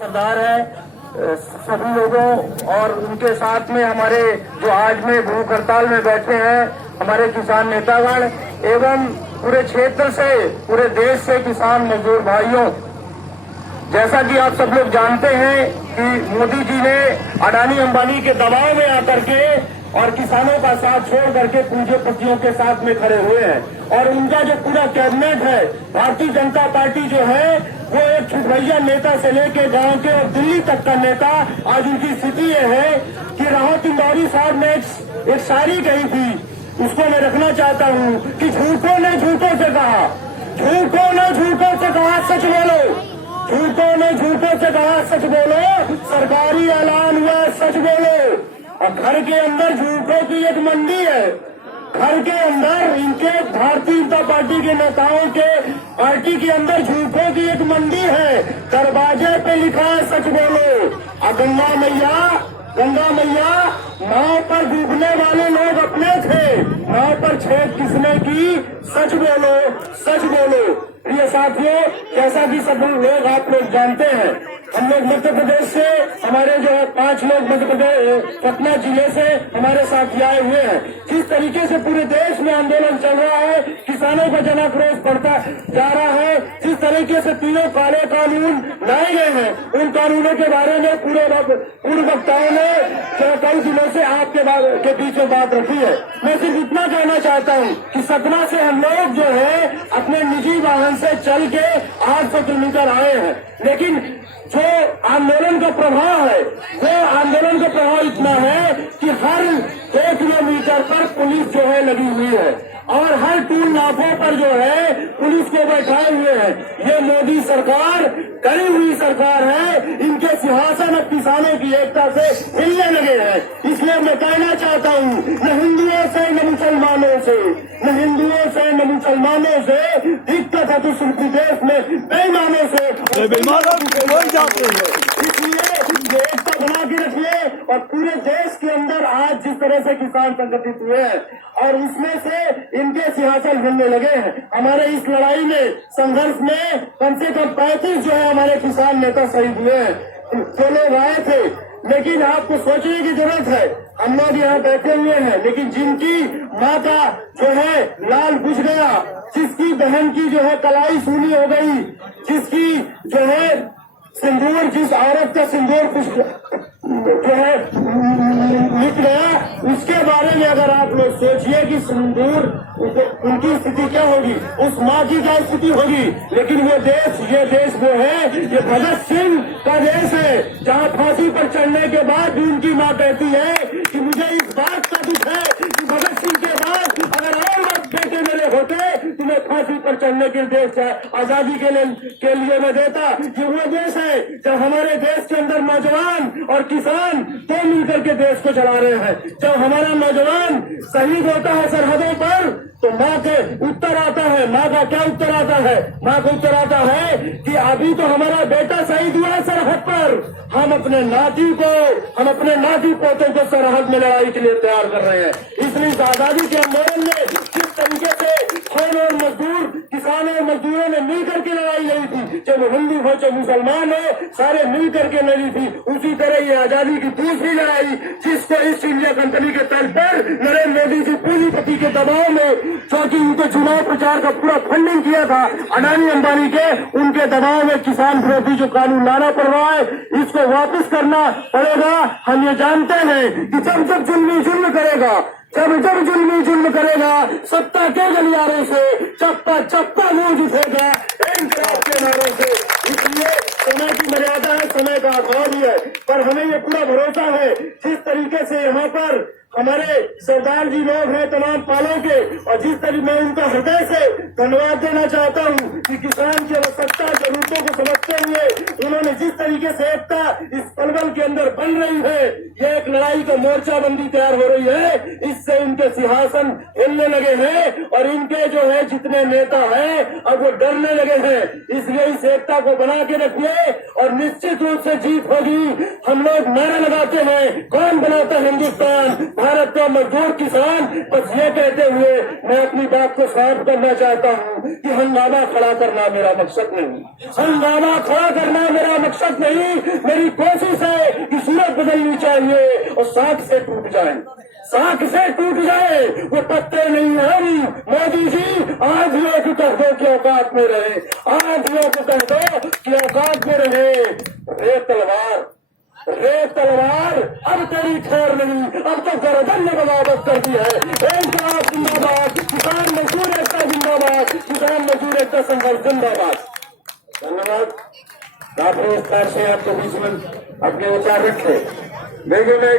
सरदार है सभी लोगों और उनके साथ में हमारे जो आज में भूख हड़ताल में बैठे हैं हमारे किसान नेतागण एवं पूरे क्षेत्र से पूरे देश से किसान मजदूर भाइयों, जैसा कि आप सब लोग जानते हैं कि मोदी जी ने अडानी अंबानी के दबाव में आकर के और किसानों का साथ छोड़ करके पूंजीपतियों के साथ में खड़े हुए हैं और उनका जो पूरा कैबिनेट है भारतीय जनता पार्टी जो है वो एक छुटभैया नेता से लेके गांव के और दिल्ली तक का नेता। आज उनकी स्थिति ये है कि राहत इंदौरी साहब ने एक शायरी कही थी, उसको मैं रखना चाहता हूँ कि झूठों ने झूठों से कहा, झूठों ने झूठों से कहा सच बोलो, झूठों ने झूठों से कहा सच बोलो, सरकारी ऐलान हुआ सच बोलो। और घर के अंदर झूठों की एक मंडी है, घर के अंदर इनके भारतीय जनता पार्टी के नेताओं के पार्टी के अंदर झूठों की एक मंडी है। दरवाजे पे लिखा है सच बोलो। और गंगा मैया नाव पर डूबने वाले लोग अपने थे, नाव पर छेद किसने की, सच बोलो सच बोलो। प्रिय साथियों, जैसा कि सब लोग आप लोग जानते हैं, हम लोग मध्य प्रदेश से हमारे जो है 5 लोग मध्य प्रदेश पटना जिले से हमारे साथी आए हुए हैं। जिस तरीके से पूरे देश में आंदोलन चल रहा है, किसानों का जनाक्रोश बढ़ता जा रहा है, जिस तरीके से 3 काले कानून लाए गए हैं, उन कानूनों के बारे में पूर्व वक्ताओं ने कई दिनों से आपके बीच में बात रखी है। मैं सिर्फ इतना कहना चाहता हूँ कि सतना से हम लोग जो है अपने निजी वाहन से चल के 800 किलोमीटर आए हैं, लेकिन जो आंदोलन का प्रभाव है वो आंदोलन का प्रभाव इतना है कि हर 2 किलोमीटर पर पुलिस जो है लगी हुई है और हर टूल नाकों पर जो है पुलिस को बैठाए हुए हैं। ये मोदी सरकार करी हुई सरकार है, इनके सिंहासन अब किसानों की एकता से हिलने लगे हैं। इसलिए मैं कहना चाहता हूँ, न हिंदुओं से न मुसलमानों से, न हिंदुओं से न मुसलमानों से दिक्कत है तो देश में बेईमानों से इसलिए एकता बना के रखिए। और पूरे देश के अंदर आज जिस तरह से किसान संगठित हुए हैं और उसमें से इनके सिंहासन हिलने लगे हैं। हमारे इस लड़ाई में संघर्ष में कम से कम 35 जो है हमारे किसान नेता शहीद हुए हैं। जो लोग आए थे, लेकिन आपको सोचने की जरूरत है, हम लोग यहाँ बैठे हुए हैं, लेकिन जिनकी माँ का जो है लाल बुझ गया, जिसकी बहन की जो है कलाई सूनी हो गई, जिसकी जो है सिंदूर, जिस औरत का सिंदूर जो है मिट गया, उसके बारे में अगर आप लोग सोचिए कि सिंदूर उनकी स्थिति क्या होगी, उस माँ की क्या स्थिति होगी। लेकिन ये देश वो है, ये भगत सिंह का देश है, जहाँ फांसी पर चढ़ने के बाद भी उनकी माँ कहती है कि मुझे इस बात का दुख है कि भगत सिंह के बाद अगर और बेटे मेरे होते तो मैं फांसी पर चढ़ने के देश आजादी के लिए मैं देता। ये वो देश है जब हमारे देश के अंदर नौजवान और किसान दो मिलकर के देश को चला रहे हैं। जब हमारा नौजवान शहीद होता है सरहदों पर तो माँ के उत्तर आता है, माँ का क्या उत्तर आता है, माँ का उत्तर आता है कि अभी तो हमारा बेटा शहीद हुआ है सरहद पर, हम अपने नाती पोतों को सरहद में लड़ाई के लिए तैयार कर रहे हैं। इसलिए इस आजादी के आंदोलन में जिस तरीके से किसानों और मजदूरों ने मिलकर के लड़ाई लड़ी थी, चाहे वो हिंदू हो चाहे मुसलमान हो, सारे मिलकर के लड़ी थी, उसी तरह ये आजादी की दूसरी लड़ाई जिसको ईस्ट इंडिया कंपनी के तर्ज पर नरेंद्र मोदी जी पूंजीपति के दबाव में, क्योंकि उनके चुनाव प्रचार का पूरा फंडिंग किया था अडानी अंबानी के, उनके दबाव में किसान विरोधी जो कानून लाना पड़ रहा है, इसको वापस करना पड़ेगा। हम ये जानते हैं कि जब जुल्म करेगा, जब जुल्म करेगा, सत्ता के गलियारों से चप्पा मुंह उठेगा इंकलाब के नारों से। इसलिए समय की मर्यादा है, समय का अभाव भी है, पर हमें ये पूरा भरोसा है जिस तरीके से यहाँ पर हमारे सरदार जी लोग हैं तमाम पालों के, और जिस तरीके मैं उनका हृदय से धन्यवाद देना चाहता हूँ कि किसान की आवश्यकता जरूरतों को समझते हुए उन्होंने जिस तरीके से एकता इस पलवल के अंदर बन रही है, ये एक लड़ाई का मोर्चाबंदी तैयार हो रही है, इससे इनके सिंहासन हिलने लगे हैं और इनके जो है जितने नेता हैं अब वो डरने लगे हैं। इसलिए इस एकता को बना के रखिए और निश्चित रूप से जीत होगी। हम लोग नारा लगाते हैं, कौन बनाता हिंदुस्तान, भारत का मजदूर किसान बस ये कहते हुए मैं अपनी बात को साफ करना चाहता हूँ कि हंगामा खड़ा करना मेरा मकसद नहीं, हंगामा खड़ा करना मेरा मकसद नहीं। मेरी कोशिश है कि सूरत बदलनी चाहिए और साथ से टूट जाए, साथ से टूट जाए। वो पत्ते नहीं हम मोदी जी, आज लोग कह दो कि औकात में रहे, आज लोग कह दो कि औकात में रहे। रे तलवार अब तेरी खैर नहीं, अब तो गर्दन ने बगावत कर दी है। इंकलाब जिंदाबाद, किसान मजदूर एकता जिंदाबाद, किसान मजदूर एकता संघर्ष जिंदाबाद। धन्यवाद। काफी विस्तार से आपके बीच में अपने विचार रखे। देखिए मैं